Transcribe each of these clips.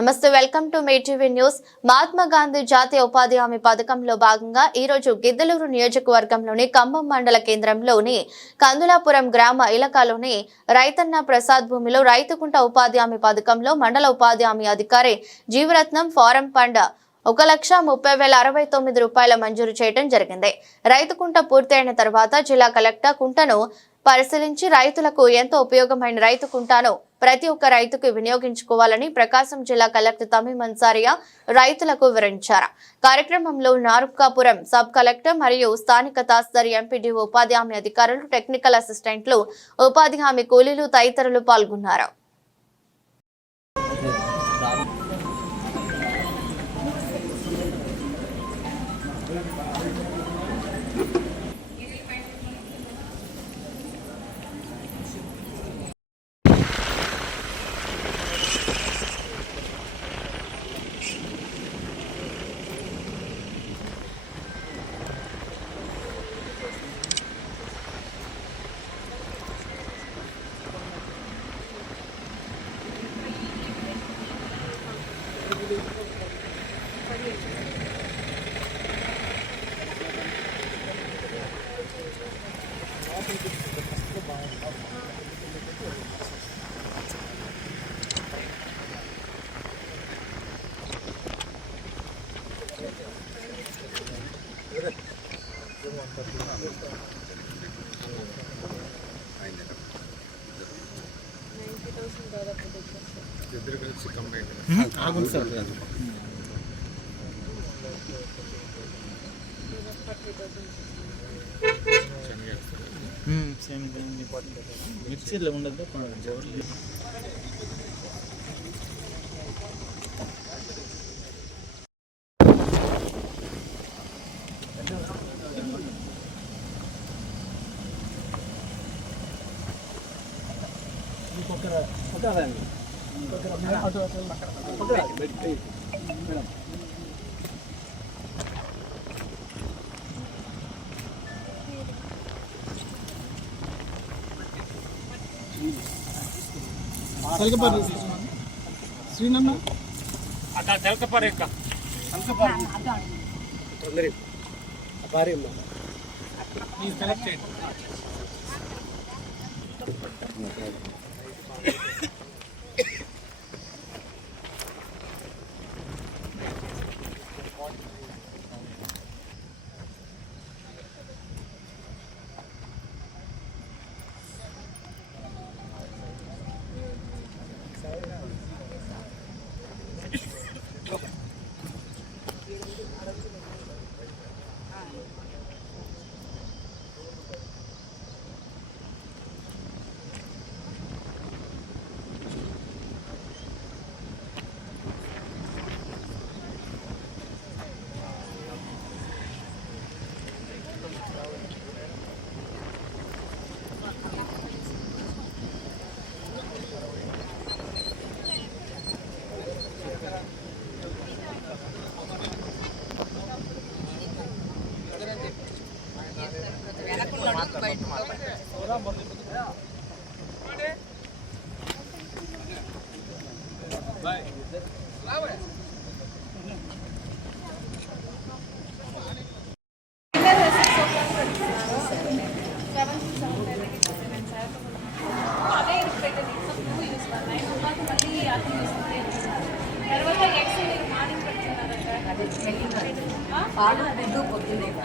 నమస్తే, welcome to మేటీవీ news. Mahatma Gandhi జాతీయ ఉపాధి హామీ పథకంలో భాగంగా ఈ రోజు గిద్దలూరు నియోజకవర్గంలోని ఖమ్మం మండల కేంద్రంలోని కందులాపురం గ్రామ ఇలకాలోని రైతన్న ప్రసాద్ భూమిలో రైతుకుంట ఉపాధి హామీ పథకంలో మండల ఉపాధి హామీ అధికారి జీవరత్నం ఫారం ఫండ్ 1,30,069 రూపాయల మంజూరు చేయడం జరిగింది. రైతు కుంట పూర్తయిన తర్వాత జిల్లా కలెక్టర్ కుంటను పరిశీలించి రైతులకు ఎంతో ఉపయోగమైన రైతు కుంటాను ప్రతి ఒక్క రైతుకు వినియోగించుకోవాలని ప్రకాశం జిల్లా కలెక్టర్ తమీమ్ అన్సారియా రైతులకు వివరించారు. కార్యక్రమంలో నార్కాపురం సబ్ కలెక్టర్ మరియు స్థానిక తహసీల్దార్, ఎంపీడీఓ, ఉపాధి హామీ అధికారులు, టెక్నికల్ అసిస్టెంట్లు, ఉపాధి హామీ కూలీలు తదితరులు పాల్గొన్నారు. మిక్సీలో ఉండదు జవర్లు శ్రీనన్న అక్క తెలకపారి అక్క తెలకపారి తొందరి అపారి అమ్మ ప్లీజ్ కలెక్ట్ చేయండి.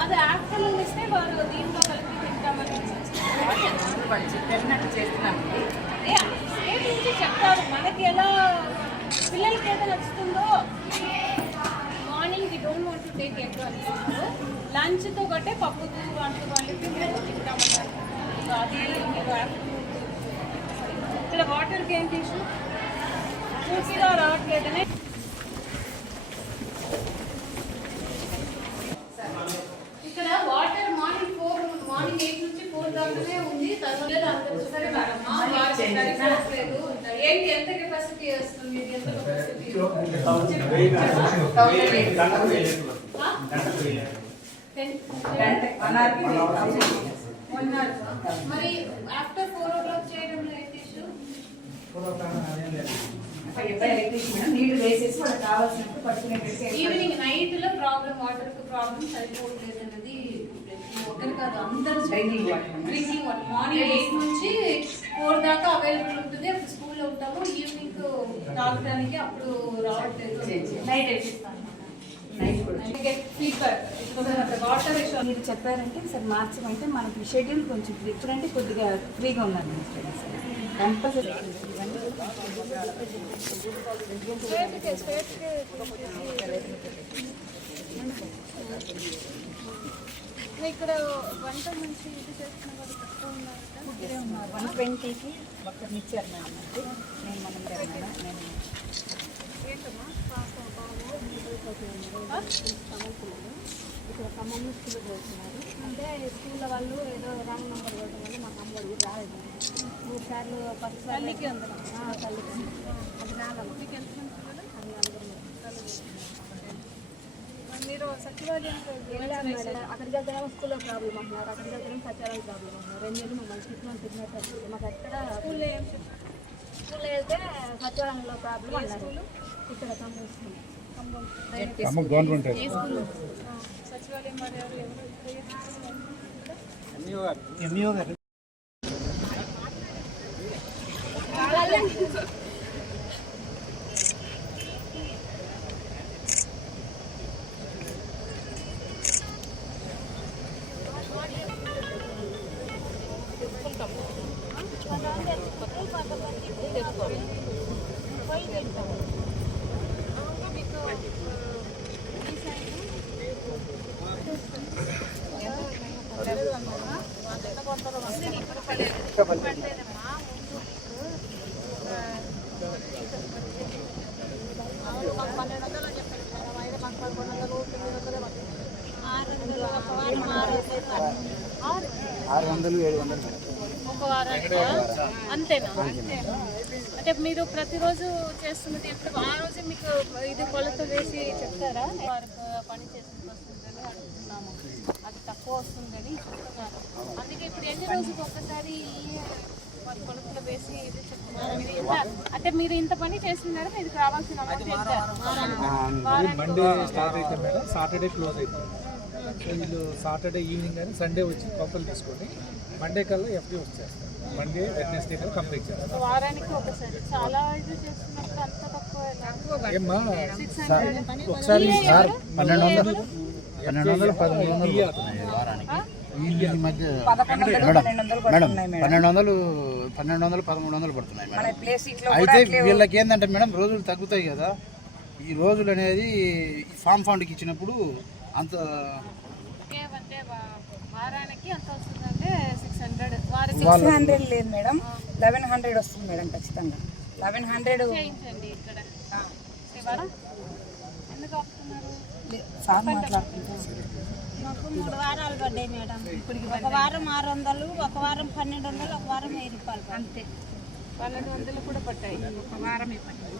అది ఆఫ్టర్నూన్ ఇస్తే వారు దీంట్లో కలిపి తింటామని చెప్పినట్టు చేస్తున్నామండి. స్టేట్ నుంచి చెప్తారు మనకి ఎలా పిల్లలకి ఏదో నచ్చుతుందో. Morning we don't want to take egg అనుకుంటారు, లంచ్తో గట్టే పప్పుతో వంటతో కలిపి తింటామన్నారు. అది మీరు ఆఫ్టర్నూన్ ఇక్కడ వాటర్కి ఏం తీసు పూర్తిగా రావట్లేదని ఇక్కడ వాటర్ మార్నింగ్ 8 నుంచి 4 దాకానే ఉంది. ఏంటి ఎంత కెపాసిటీ వస్తుంది, ఎంత కెపాసిటీ మరి ఆఫ్టర్ 4 o'clock చేయడంలో ఏంటి ఇష్యూ? నీళ్లు వేసేసి చేసి వాళ్ళకి కావాల్సినట్టు పట్టుకునేటట్టు ఈవినింగ్ నైట్ లో ప్రాబ్లం, వాటర్ ప్రాబ్లం సరిపోవట్లేదు అన్నది ఒకరు కాదు అందరూ drinking water. Drinking water morning 8 నుంచి 4 దాకా అవైలబుల్ ఉంటుంది. అప్పుడు స్కూల్లో ఉంటాము, ఈవినింగ్ తాగడానికి అప్పుడు రావట్లేదు. నైట్ వేసిస్తాను నైట్ కూడా ఫీడ్బ్యాక్ వాటర్ మీరు చెప్పారంటే సార్ మార్చమంటే మనకి షెడ్యూల్ కొంచెం ఇప్పుడంటే కొద్దిగా ఫ్రీగా ఉన్నారు స్టూడెంట్స్ కంపల్సరీ ఇక్కడ వంట నుంచి ఇది చేస్తున్న వాళ్ళు తక్కువ ఉన్నారు. 120కి ఒకరిని ఇచ్చారు మేడం. నేను మనం నేను ఇక్కడ ఖమ్మంలో స్కూల్లో చదువుతున్నారు. అంటే స్కూల్లో వాళ్ళు ఏదో రాంగ్ నెంబర్ కొట్టడం వల్ల మాకు అమ్మఒడి రాలేదు. 3 సార్లు ఫస్ట్ తల్లికి తల్లికి అది రావాలి. మీకు ఎంతమంది పిల్లలు? అది 4 మీరు సచివాలయానికి వెళ్ళారు మేడం. అక్కడికి వెళ్తేనేమో స్కూల్లో ప్రాబ్లం అంటున్నారు, అక్కడికి వెళ్తేనేమో సచివాలయం ప్రాబ్లం అంటున్నారు. 2 నెలలు మమ్మల్ని 6 మంత్స్ తిరిగినట్టు మాకు ఎక్కడ స్కూల్లో ఏం స్కూల్లో వెళ్తే సచివాలయంలో ప్రాబ్లం అన్నారు. ఇక్కడ ఖమ్మం స్కూల్ గవర్నమెంట్ సచివాలయం వారు ఎవరు ఎంఈఓ గారు ఒక వారానికి అంతేనా? అంటే మీరు ప్రతిరోజు చేస్తున్నది ఎప్పుడు ఆ రోజు మీకు ఇది కొలత వేసి చెప్తారా? వారికి పని చేసిన వస్తుందని అడుగుతున్నాము, అది తక్కువ వస్తుందని చెప్తున్నారు. అందుకే ఇప్పుడు ఎన్ని రోజులకు ఒక్కసారి వారి కొలతలు వేసి ఇది చెప్తున్నారు. మీరు ఇంత అంటే మీరు ఇంత పని చేస్తున్నారా? ఇది కావాల్సిన అమౌంట్ ఎంత? మండే స్టార్ట్ అయితే మేడం సాటర్డే క్లోజ్ అవుతుంది. సో వీళ్ళు సాటర్డే ఈవినింగ్ కానీ సండే వచ్చి కొలతలు తీసుకొని మండే కల్లా ఎఫ్డీ వచ్చేస్తారు. మండే వెడ్నెస్డే కల్లా కంప్లీట్ చేస్తారు. వారానికి ఒకసారి చాలా ఇది చేస్తున్నప్పుడు అంత తక్కువ ఏమ్మా ఒకసారి 1200 ఈ మధ్య మేడం 1200 1300 పడుతున్నాయి మేడం. అయితే వీళ్ళకి ఏంటంటే మేడం రోజులు తగ్గుతాయి కదా, ఈ రోజులు అనేది ఫామ్ ఫండ్కి ఇచ్చినప్పుడు అంత అంటే వారానికి ఎంత వస్తుందంటే 600 వారికి 600 లేదు మేడం, 1100 వస్తుంది మేడం ఖచ్చితంగా. 1100 చేయించండి ఇక్కడ శివారా. ఎందుకు ఆపుతున్నారు? సార్ మాట్లాడుతుంటారు. మాకు 3 వారాలు పడ్డాయి మేడం. ఒక వారం 600, ఒక వారం 1200, ఒక వారం 1000 రూపాయలు అంతే. 1200 కూడా పట్టాయి. ఒక వారమే పడ్డాయి.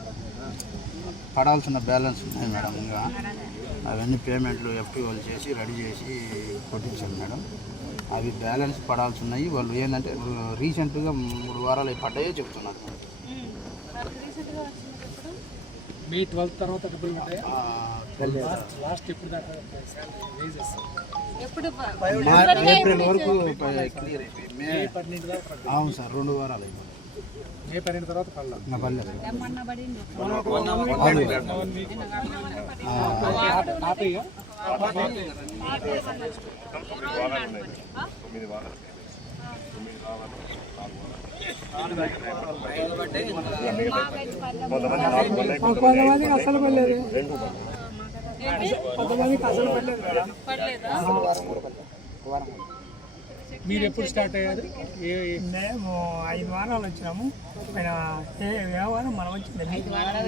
పడాల్సిన బ్యాలెన్స్ ఉన్నాయి మేడం. ఇంకా అవన్నీ పేమెంట్లు ఎఫ్టీ వాళ్ళు చేసి రెడీ చేసి కొట్టించారు మేడం. అవి బ్యాలెన్స్ పడాల్సి ఉన్నాయి. వాళ్ళు ఏంటంటే రీసెంట్గా 3 వారాలు పడ్డాయో చెప్తున్నారు. రీసెంట్గా వచ్చింది ఎప్పుడు? మే 12 తర్వాత డబ్బులు ఉంటాయా? లాస్ట్ ఎప్పుడు దాకా ఎప్పుడు ఏప్రిల్ వరకు క్లియర్ అయిపోయింది. మే 12 దాకా పడ్డాయి. అవును సార్, 2 వారాలు అయిపోయింది. మే 12 తర్వాత పడలేదు. ఇంకా పర్లేదు. తాతయ్య కొంతమందికి అసలు పడలేదు, కొంతమందికి అసలు పడలేదు. మీరు ఎప్పుడు స్టార్ట్ అయ్యారు? మేము 5 వారాలు వచ్చినాము. ఆయన ఏ వారం మనం వచ్చింది? 7 వారాలు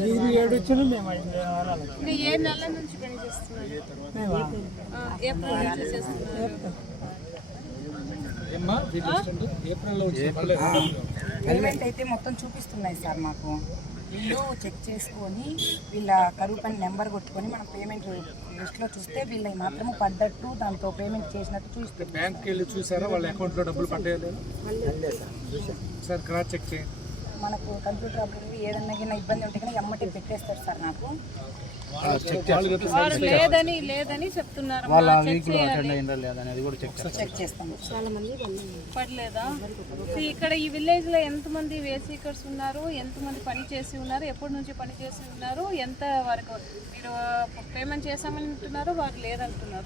మీరు 7 వచ్చినా మేము 5 వారాలు వచ్చినాము. మీరు ఏ నెల నుంచి పని చేస్తున్నారు? మేమా? ఏప్రిల్ నుంచి చేస్తున్నారు. ఏమ్మా ఏప్రిల్లో వచ్చి పేమెంట్ అయితే మొత్తం చూపిస్తున్నాయి సార్ మాకు. వీళ్ళు చెక్ చేసుకొని వీళ్ళ కరువు పని నెంబర్ కొట్టుకొని మనం పేమెంట్ లిస్ట్లో చూస్తే వీళ్ళకి మాత్రము పడ్డట్టు దాంతో పేమెంట్ చేసినట్టు చూస్తే బ్యాంక్కి వెళ్ళి చూసారా వాళ్ళ అకౌంట్లో డబ్బులు పడ్డాయో లేదు? సార్ క్రాస్ చెక్ చేయండి. మనకు కంప్యూటర్ అప్పుడు ఏదన్నా ఇబ్బంది ఉంటే కానీ ఎమ్మటే పెట్టేస్తారు సార్ నాకు. వారు లేదని చెప్తున్నారు. వాళ్ళ వీక్లో అటెండ్ అయ్యిందా లేదా అనేది కూడా చెక్ చేస్తాము. పడలేదా? ఇక్కడ ఈ విలేజ్ లో ఎంతమంది వేసీకర్స్ ఉన్నారు, ఎంతమంది పని చేసి ఉన్నారు, ఎప్పటి నుంచి పని చేసి ఉన్నారు, ఎంత వరకు మీరు పేమెంట్ చేసామని అంటున్నారు, వారు లేదంటున్నారు.